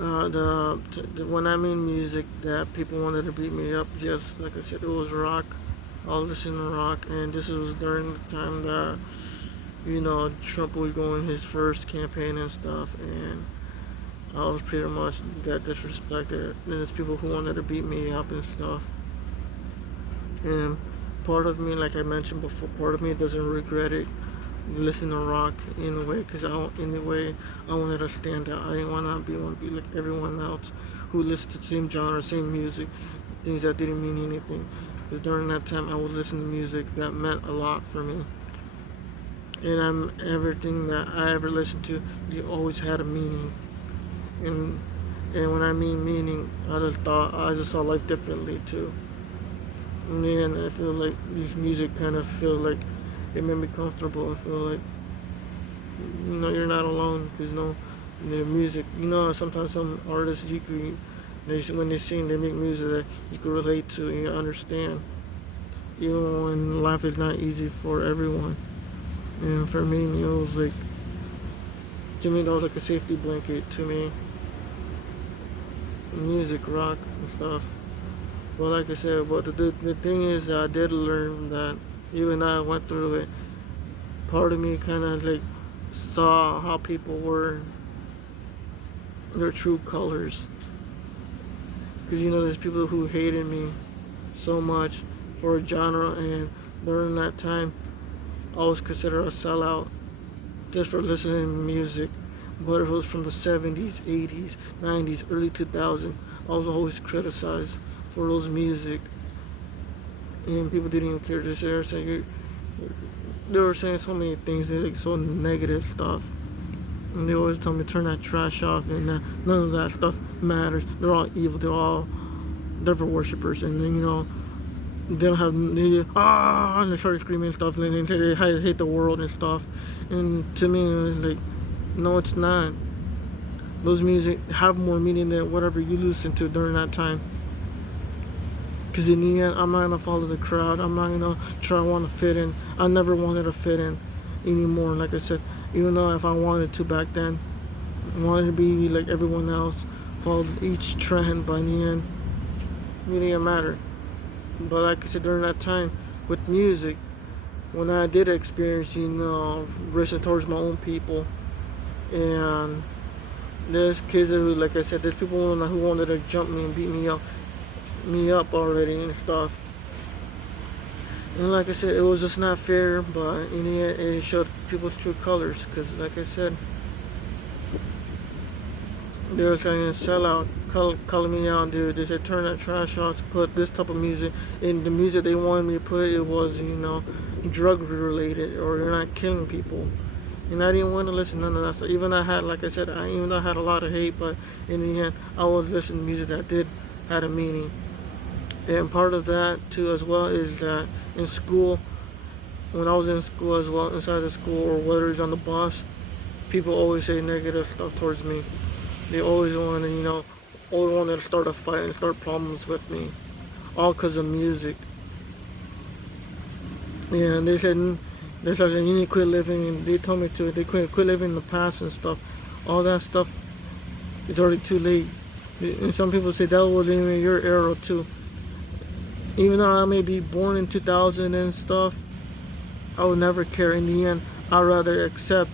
When I mean music that people wanted to beat me up, yes, like I said, it was rock. I was listening to rock, and this was during the time that Trump was going his first campaign and stuff, and I was pretty much got disrespected. And there's people who wanted to beat me up and stuff, and part of me, like I mentioned before, part of me doesn't regret it. Listen to rock in a way, because in a way I wanted to stand out. I didn't want to be like everyone else who listened to the same genre, same music, things that didn't mean anything. Because during that time I would listen to music that meant a lot for me, and everything that I ever listened to, it always had a meaning. And when I mean meaning, I just saw life differently too. And then I feel like this music kind of feel like it made me comfortable. I feel like you're not alone, because the music. Sometimes some artists when they sing, they make music that you can relate to and you understand. Even when life is not easy for everyone. And for me, it was like, to me, that was like a safety blanket to me. Music, rock, and stuff. Well, like I said, but the thing is that I did learn that even though I went through it, part of me kind of like saw how people were, their true colors. Because there's people who hated me so much for a genre, and during that time, I was considered a sellout just for listening to music. Whether it was from the 70s, 80s, 90s, early 2000s, I was always criticized for those music, and people didn't even care. They were saying so many things, like so negative stuff, and they always tell me turn that trash off, and none of that stuff matters. They're all evil. They're all devil worshippers, and then they don't have and they started screaming and stuff, and they hate the world and stuff. And to me, it was like, no, it's not. Those music have more meaning than whatever you listen to during that time. Because in the end, I'm not gonna follow the crowd. I'm not gonna try to want to fit in. I never wanted to fit in anymore. Like I said, even though if I wanted to back then, I wanted to be like everyone else, follow each trend. But in the end, it didn't matter. But like I said, during that time with music, when I did experience, racing towards my own people, and there's kids who, like I said, there's people who wanted to jump me and beat me up already and stuff. And like I said, it was just not fair, but in the end, it showed people's true colors. Because like I said, they were saying Sellout, calling me out, dude. They said turn that trash off to put this type of music. And the music they wanted me to put, it was, drug related, or you're not killing people. And I didn't want to listen to none of that stuff. Even I had, like I said, even though I had a lot of hate, but in the end, I was listening to music that had a meaning. And part of that too as well is that in school, when I was in school as well, inside the school, or whether it's on the bus, people always say negative stuff towards me. They always wanted, always wanted to start a fight and start problems with me, all because of music. And they said you need to quit living, and they told me to. They quit living in the past and stuff. All that stuff is already too late. And some people say that was in your era too. Even though I may be born in 2000 and stuff, I would never care. In the end, I'd rather accept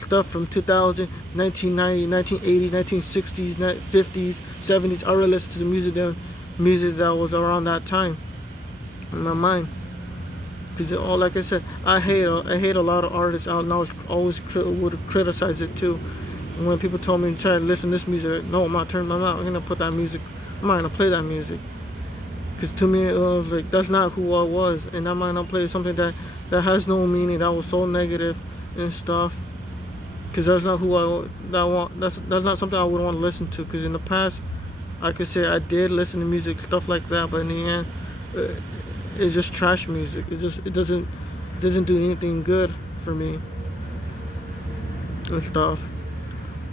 stuff from 2000, 1990, 1980, 1960s, 50s, 70s. I rather listen to the music that was around that time in my mind. Because like I said, I hate a lot of artists out, and I always would criticize it too. And when people told me to try to listen to this music, no, I'm not turning. I'm not gonna put that music. I'm not gonna play that music. Because to me, it was like, that's not who I was, and I'm not gonna play something that has no meaning, that was so negative and stuff. Because that's not that's not something I would want to listen to. Because in the past, I could say I did listen to music, stuff like that, but in the end, it's just trash music. It doesn't do anything good for me and stuff.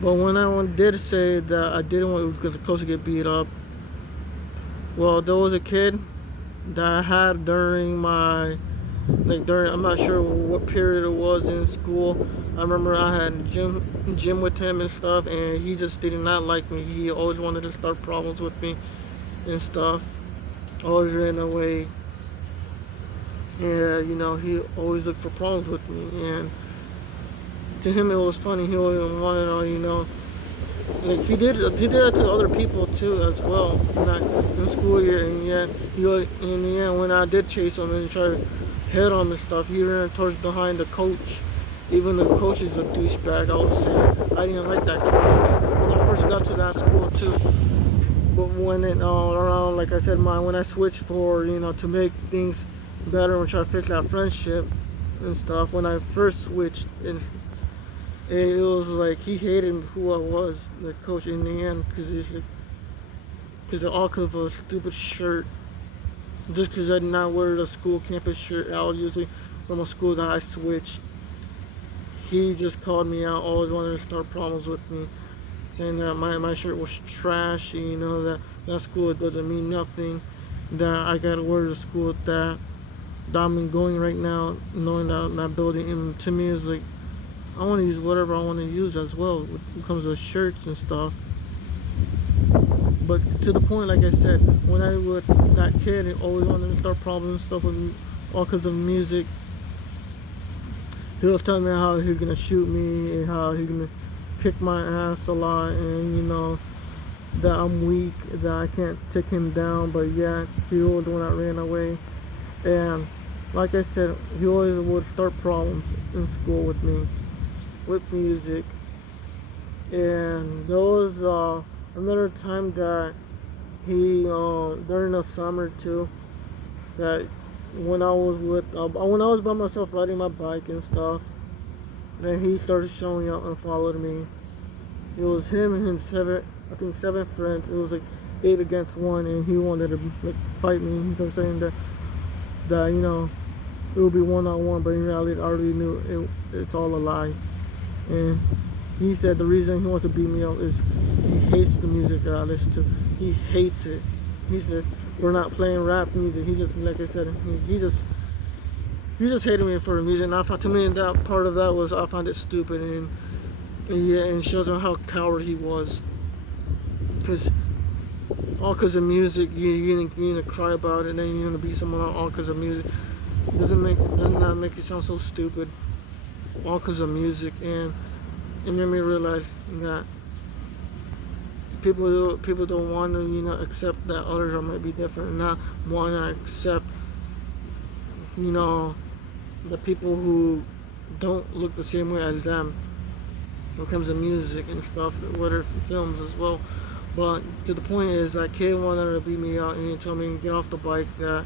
But when I did say that I didn't want to get close to get beat up, well, there was a kid that I had during my like during, I'm not sure what period it was in school. I remember I had gym with him and stuff, and he just did not like me. He always wanted to start problems with me and stuff. Always ran away, and he always looked for problems with me. And to him, it was funny. He always wanted to, like he did that to other people too as well. Not in school year, and yet in the end when I did chase him and try to hit him and stuff, he ran towards behind the coach. Even the coach is a douchebag. I would say I didn't like that coach when I first got to that school too. But when it around, like I said, when I switched for to make things better and try to fix that friendship and stuff. When I first switched, it was like he hated who I was, the coach, in the end, because all because of a stupid shirt. Just because I did not wear the school campus shirt, I was usually from a school that I switched. He just called me out, always wanted to start problems with me, saying that my shirt was trash, that school doesn't mean nothing, that I gotta wear the school with that I'm going right now, knowing that building, and to me is like, I want to use whatever I want to use as well when it comes to shirts and stuff. But to the point, like I said, when I was that kid and always wanted to start problems and stuff with me, all because of music, he was telling me how he's gonna shoot me and how he's gonna kick my ass a lot, and that I'm weak, that I can't take him down. But yeah, he was the one that ran away. And like I said, he always would start problems in school with me, with music. And there was another time that he during the summer too, that when I was by myself riding my bike and stuff, then he started showing up and followed me. It was him and his seven friends. It was like 8 against 1, and he wanted to fight me. He started saying that it would be 1-on-1, but in reality I already knew it's all a lie. And he said the reason he wants to beat me up is he hates the music that I listen to. He hates it. He said we're not playing rap music. He just, like I said, he just hated me for the music. And to me, that part of that was, I found it stupid, and yeah, and shows him how coward he was. Because all because of music, you're gonna cry about it, and then you're gonna beat someone up all because of music. Does not make you sound so stupid? All because of music. And it made me realize that people don't want to accept that others might be different, and not want to accept the people who don't look the same way as them when it comes to music and stuff, whether films as well. But to the point is that kid wanted to beat me out, and he told me to get off the bike, that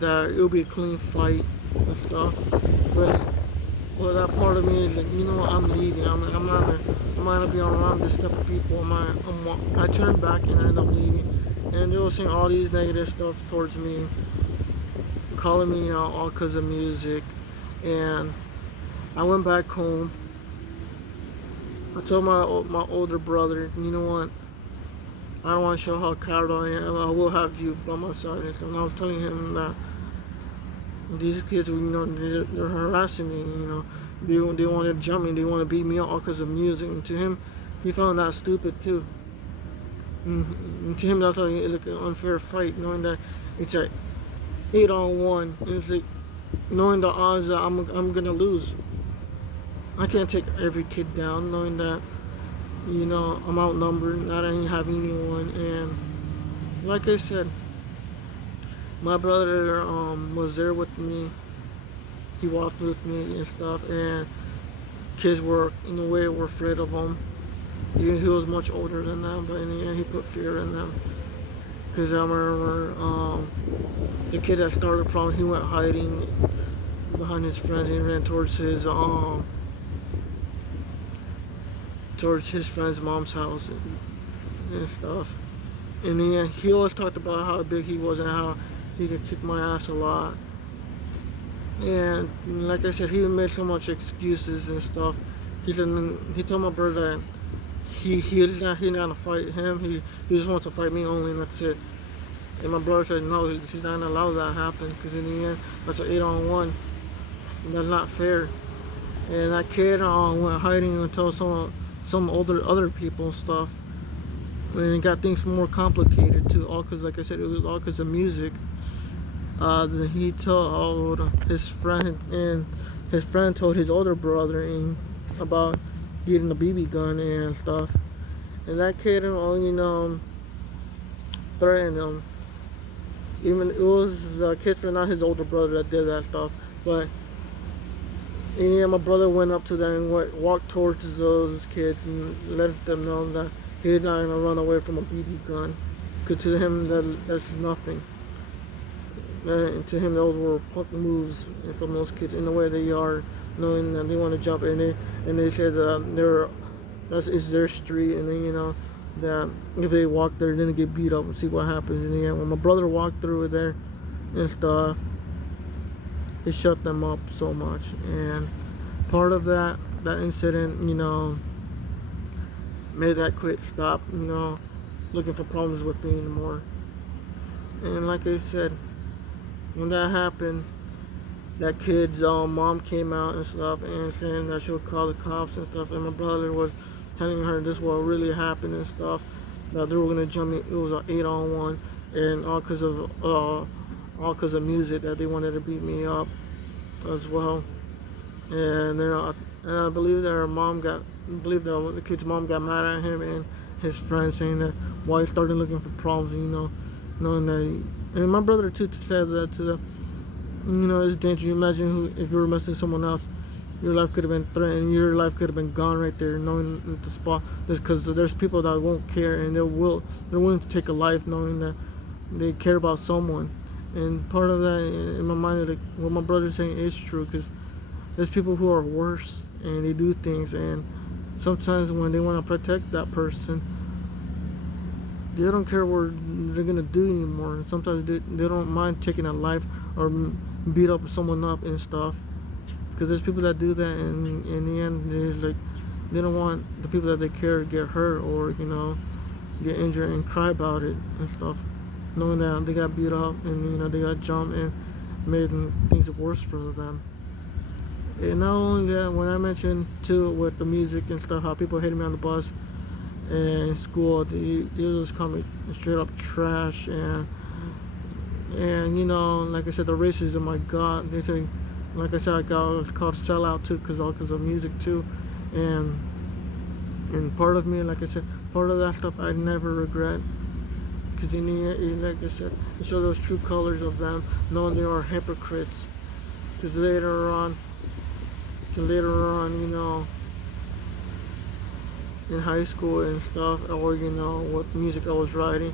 it'll be a clean fight and stuff. But well, that part of me is like, I'm leaving. I'm not gonna be around this type of people. I turned back and I ended up leaving. And they were saying all these negative stuff towards me, calling me out all because of music. And I went back home. I told my older brother, you know what? I don't want to show how coward I am. I will have you by my side and stuff. And I was telling him that these kids, they're harassing me. They want to jump me. They want to beat me up all because of music. And to him, he found that stupid too. And to him, that's like an unfair fight, knowing that it's a 8-on-1. It's like knowing the odds that I'm gonna lose. I can't take every kid down, knowing that I'm outnumbered, not I ain't have anyone. And like I said, my brother was there with me. He walked with me and stuff, and kids were, in a way, were afraid of him. He was much older than them, but in the end, he put fear in them. Because I remember the kid that started the problem, he went hiding behind his friends and ran towards his friend's mom's house and stuff. In the end, he always talked about how big he was and how he could kick my ass a lot. And like I said, he made so much excuses and stuff. He told my brother that he's not gonna fight him. He just wants to fight me only, and that's it. And my brother said, no, he's not gonna allow that to happen because in the end, that's an 8-on-1. And that's not fair. And that kid went hiding until some older other people and stuff. And it got things more complicated too. All because, like I said, it was all because of music. Then he told his friend, and his friend told his older brother about getting a BB gun and stuff. And that kid, threatened him. Even it was the kid's friend, not his older brother, that did that stuff. But yeah, my brother went up to them and walked towards those kids and let them know that he's not gonna run away from a BB gun. Cause to him that's nothing. And to him, those were punk moves from those kids in the way they are, knowing that they want to jump in it, and they said that it's their street, and then that if they walk there, they're gonna get beat up and see what happens in the end. When my brother walked through it there and stuff, it shut them up so much, and part of that incident, made that quit stop, looking for problems with me anymore. And like I said, when that happened, that kid's mom came out and stuff and saying that she would call the cops and stuff, and my brother was telling her this what really happened and stuff, that they were gonna jump me. It was an 8-on-1, and all because of music, that they wanted to beat me up as well. And I believe the kid's mom got mad at him and his friend, saying that why he started looking for problems, knowing that. And my brother too said that to them, it's dangerous. You imagine if you were messing with someone else, your life could have been threatened, your life could have been gone right there, knowing the spot. Because there's people that won't care, and they're willing to take a life knowing that they care about someone. And part of that in my mind, like what my brother's saying is true, because there's people who are worse and they do things, and sometimes when they want to protect that person, they don't care what they're gonna do anymore. And sometimes they don't mind taking a life or beat up someone up and stuff, because there's people that do that, and in the end they don't want the people that they care to get hurt or get injured and cry about it and stuff, knowing that they got beat up and they got jumped and made things worse for them. And not only that, when I mentioned too with the music and stuff, how people hated me on the bus and in school, they just call me straight up trash, and like I said, the racism I got, they say, like I said, I got called Sellout too, because of music too, and part of me, like I said, part of that stuff I never regret, because in the end, like I said, it shows those true colors of them, knowing they are hypocrites, because later on, in high school and stuff, or what music I was writing,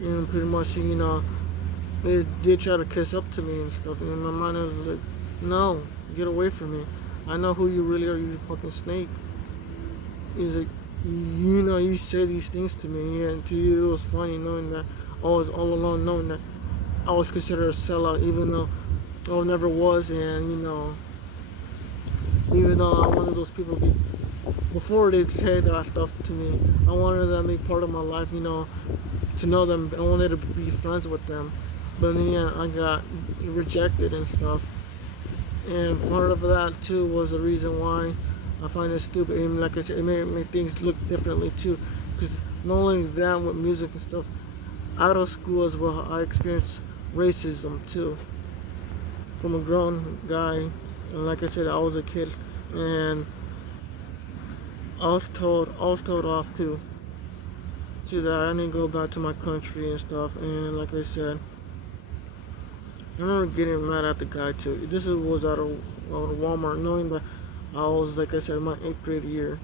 and pretty much they did try to kiss up to me and stuff, and in my mind I was like, no, get away from me, I know who you really are, you fucking snake. He's like, you say these things to me, and to you it was funny knowing that I was all alone, knowing that I was considered a sellout, even though I never was, and even though I wanted those people to be, before they said that stuff to me, I wanted them to be part of my life, to know them. I wanted to be friends with them. But in the end, I got rejected and stuff. And part of that, too, was the reason why I find it stupid. And like I said, it made things look differently, too. Because not only that, with music and stuff, out of school as well, I experienced racism, too. From a grown guy. And like I said, I was a kid, and I was told off to that I didn't go back to my country and stuff. And like I said, I remember getting mad at the guy too. This was out of Walmart, knowing that I was, like I said, in my 8th grade year,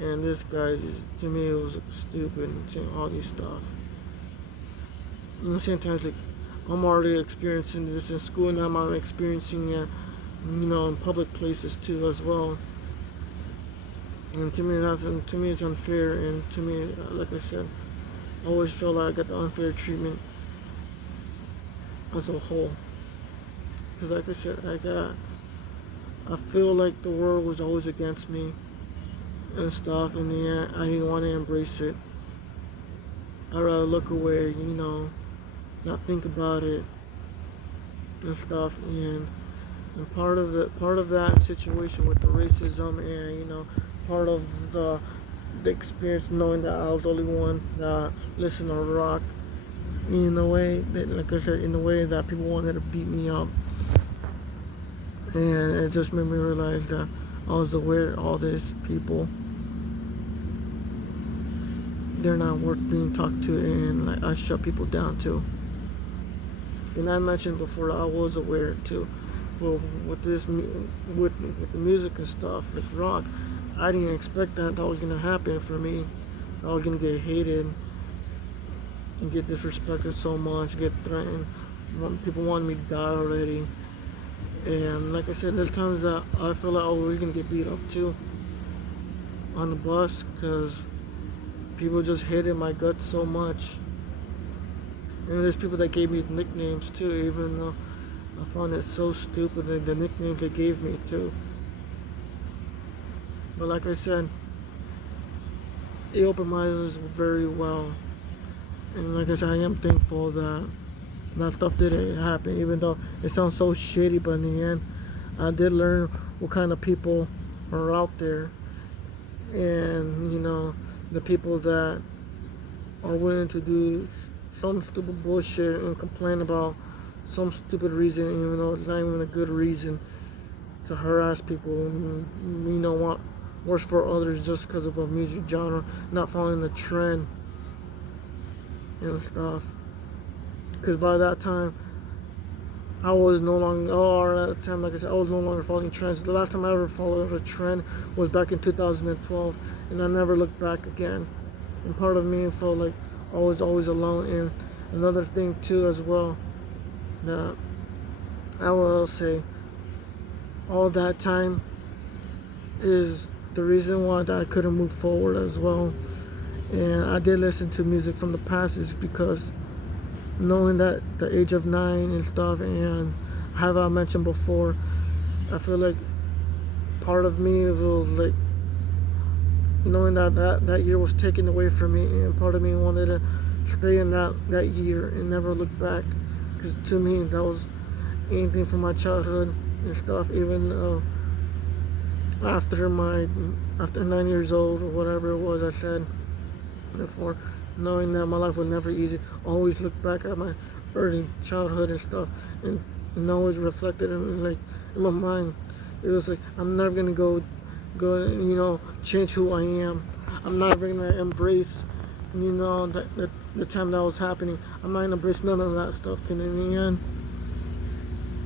and this guy, to me, it was stupid and saying all these stuff. And at the same time, it's like I'm already experiencing this in school, and now I'm experiencing it, in public places too as well. And to me, it's unfair. And to me, like I said, I always felt like I got the unfair treatment as a whole. Because like I said, I feel like the world was always against me and stuff. In the end, I didn't want to embrace it. I'd rather look away, not think about it and stuff. And part of that situation with the racism, and part of the experience, knowing that I was the only one that listened to rock in a way that, like I said, in a way that people wanted to beat me up. And it just made me realize that I was aware of all these people, they're not worth being talked to, and like I shut people down too. And I mentioned before, I was aware too. Well, with with the music and stuff like rock, I didn't expect that was gonna happen for me. I was gonna get hated and get disrespected so much, get threatened. People wanted me to die already. And like I said, there's times that I feel like, oh, we're gonna get beat up too on the bus, because people just hated my guts so much. And there's people that gave me nicknames too, even though I found it so stupid, the nicknames they gave me too. But like I said, it opened my eyes very well. And like I said, I am thankful that that stuff didn't happen, even though it sounds so shitty. But in the end, I did learn what kind of people are out there. And, the people that are willing to do some stupid bullshit and complain about some stupid reason, even though it's not even a good reason, to harass people and, want worse for others just because of a music genre, not following the trend and stuff. Because by that time, I was no longer, at that time, like I said, I was no longer following trends. The last time I ever followed a trend was back in 2012, and I never looked back again. And part of me felt like I was always alone. And another thing too, as well, that I will say, all that time is the reason why that I couldn't move forward as well. And I did listen to music from the past is because knowing that the age of 9 and stuff, and have I mentioned before, I feel like part of me was like knowing that year was taken away from me, and part of me wanted to stay in that year and never look back, because to me that was anything from my childhood and stuff. Even after 9 years old or whatever it was, I said before, knowing that my life was never easy, always look back at my early childhood and stuff, and always reflected in my mind. It was like, I'm never gonna go change who I am. I'm never gonna embrace the time that was happening. I'm not gonna embrace none of that stuff, because in the end,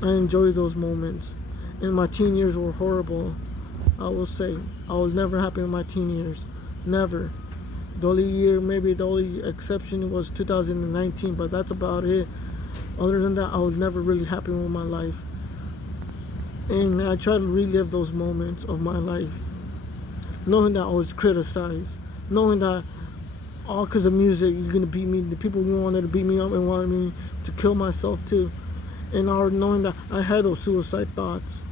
I enjoyed those moments. And my teen years were horrible. I will say, I was never happy in my teen years, never. The only exception was 2019, but that's about it. Other than that, I was never really happy with my life. And I try to relive those moments of my life, knowing that I was criticized, knowing that all because of music, you're going to beat me. The people who wanted to beat me up and wanted me to kill myself too. And knowing that I had those suicide thoughts.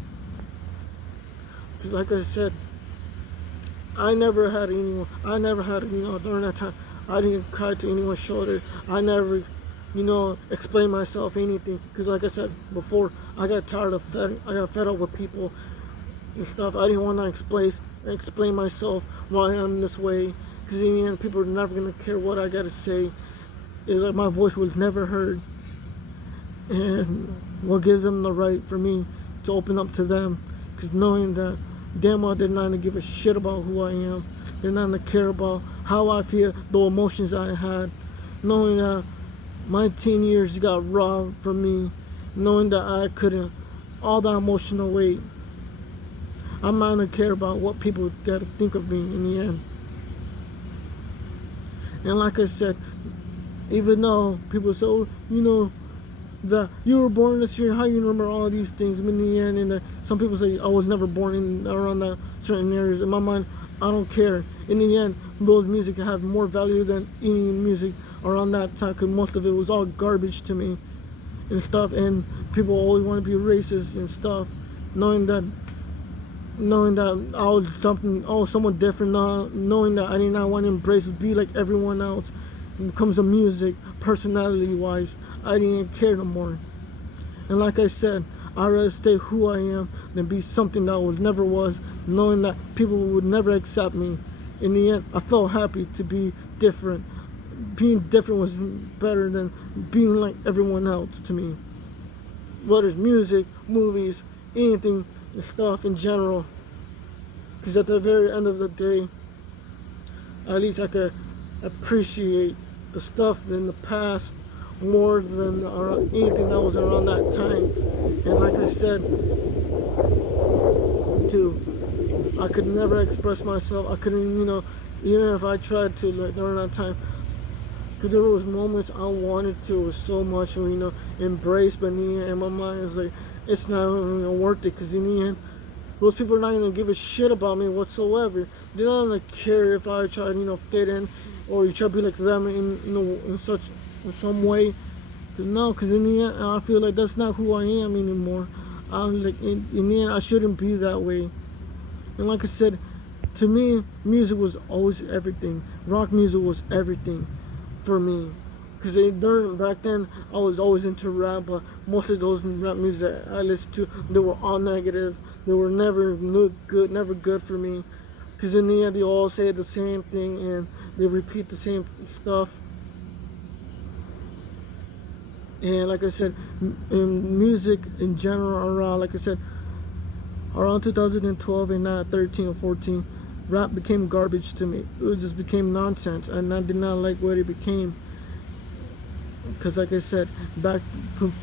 Because like I said, I never had during that time, I didn't cry to anyone's shoulder. I never, explain myself anything. Because like I said before, I got fed up with people and stuff. I didn't want to explain myself why I'm this way. Because in the end, people are never going to care what I got to say. It's like my voice was never heard. And what gives them the right for me to open up to them? Because knowing that damn well they're not going to give a shit about who I am. They're not going to care about how I feel, the emotions I had. Knowing that my teen years got robbed from me. Knowing that I couldn't, all that emotional weight. I'm not going to care about what people got to think of me in the end. And like I said, even though people say, oh, that you were born this year, how you remember all these things? In the end, and some people say I was never born around that certain areas. In my mind, I don't care. In the end, those music have more value than any music around that time, because most of it was all garbage to me and stuff. And people always want to be racist and stuff, knowing that I was something, someone different, knowing that I did not want to embrace, be like everyone else. when it comes to music, personality wise, I didn't care no more. And like I said, I'd rather stay who I am than be something that was never was, knowing that people would never accept me. In the end, I felt happy to be different. Being different was better than being like everyone else to me. Whether it's music, movies, anything, and stuff in general. Because at the very end of the day, at least I could appreciate the stuff in the past more than anything that was around that time. And like I said, too, I could never express myself. I couldn't, even if I tried to, like during that time, because there was moments I wanted to, it was so much, embrace, but in the end, my mind is like, it's not even worth it, because in the end, those people are not even gonna give a shit about me whatsoever. They're not gonna care if I try to, fit in, or you try to be like them in some way. No, because in the end, I feel like that's not who I am anymore. I'm like, in the end, I shouldn't be that way. And like I said, to me, music was always everything. Rock music was everything for me. Because back then, I was always into rap, but most of those rap music that I listened to, they were all negative. They were never good for me. Because in the end, they all say the same thing and they repeat the same stuff. And like I said, in music in general, around 2012 and now 13 or 14, rap became garbage to me. It just became nonsense, and I did not like what it became. Because like I said,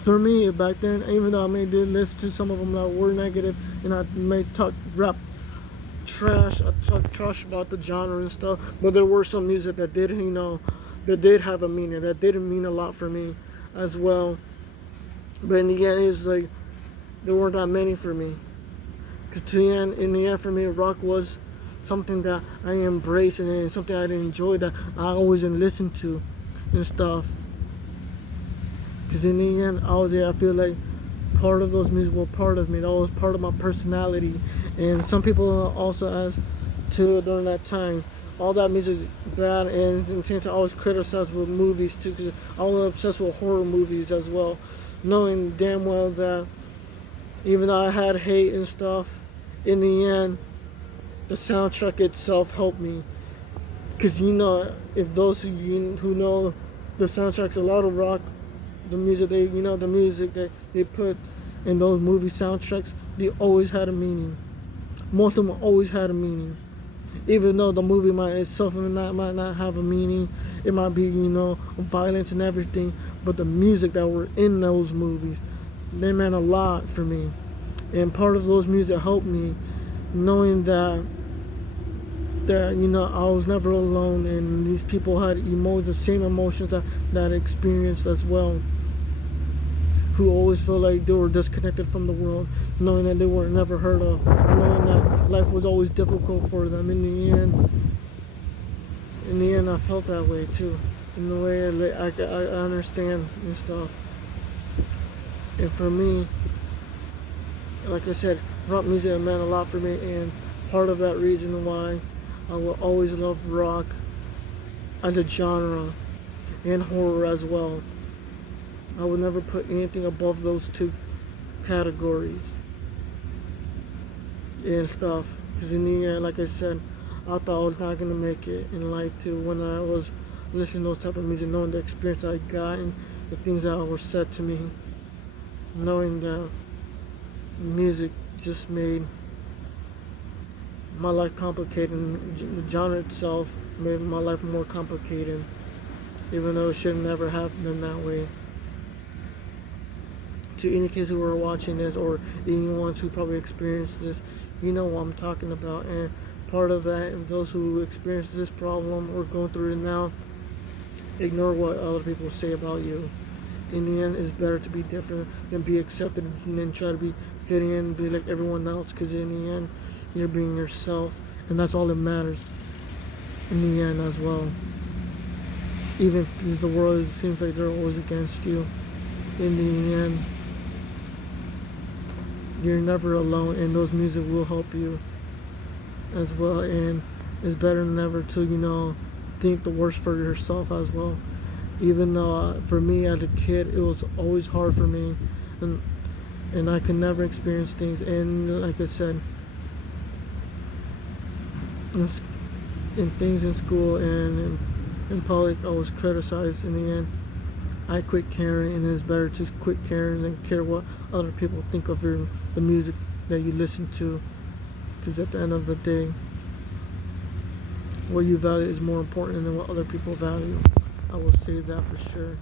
for me back then, even though I did listen to some of them that were negative, and I may talk rap trash, I talk trash about the genre and stuff, but there were some music that did, that did have a meaning, that didn't mean a lot for me as well. But in the end, it's like, there weren't that many for me. Because in the end, for me, rock was something that I embraced and something I enjoyed, that I always listened to and stuff. Because in the end, I feel like part of those music were part of me. That was part of my personality. And some people also asked too during that time, all that music is bad, and tend to always criticize with movies too, because I was obsessed with horror movies as well, knowing damn well that even though I had hate and stuff, in the end, the soundtrack itself helped me. Because if those who know the soundtracks, a lot of rock, the music that they put in those movie soundtracks, they always had a meaning. Most of them always had a meaning. Even though the movie might not have a meaning, it might be, violence and everything, but the music that were in those movies, they meant a lot for me. And part of those music helped me, knowing that I was never alone, and these people had the same emotions that I experienced as well, who always felt like they were disconnected from the world, knowing that they were never heard of, knowing that life was always difficult for them. In the end, I felt that way too. In the way I understand and stuff. And for me, like I said, rock music meant a lot for me, and part of that reason why I will always love rock as a genre, and horror as well. I would never put anything above those two categories and stuff. Because in the end, like I said, I thought I was not going to make it in life too, when I was listening to those type of music, knowing the experience I got and the things that were said to me, knowing that music just made my life complicated, and the genre itself made my life more complicated, even though it should never have been that way. To any kids who are watching this, or anyone who probably experienced this, you know what I'm talking about. And part of that, and those who experience this problem or going through it now, ignore what other people say about you. In the end, it's better to be different than be accepted and then try to be fit in and be like everyone else, because in the end, you're being yourself, and that's all that matters in the end as well. Even if the world seems like they're always against you, in the end, you're never alone, and those music will help you as well. And it's better than ever to think the worst for yourself as well. Even though for me as a kid, it was always hard for me, and I could never experience things. And like I said, in things in school and in public, I was criticized. In the end, I quit caring, and it's better to quit caring than care what other people think of the music that you listen to. Because at the end of the day, what you value is more important than what other people value. I will say that for sure.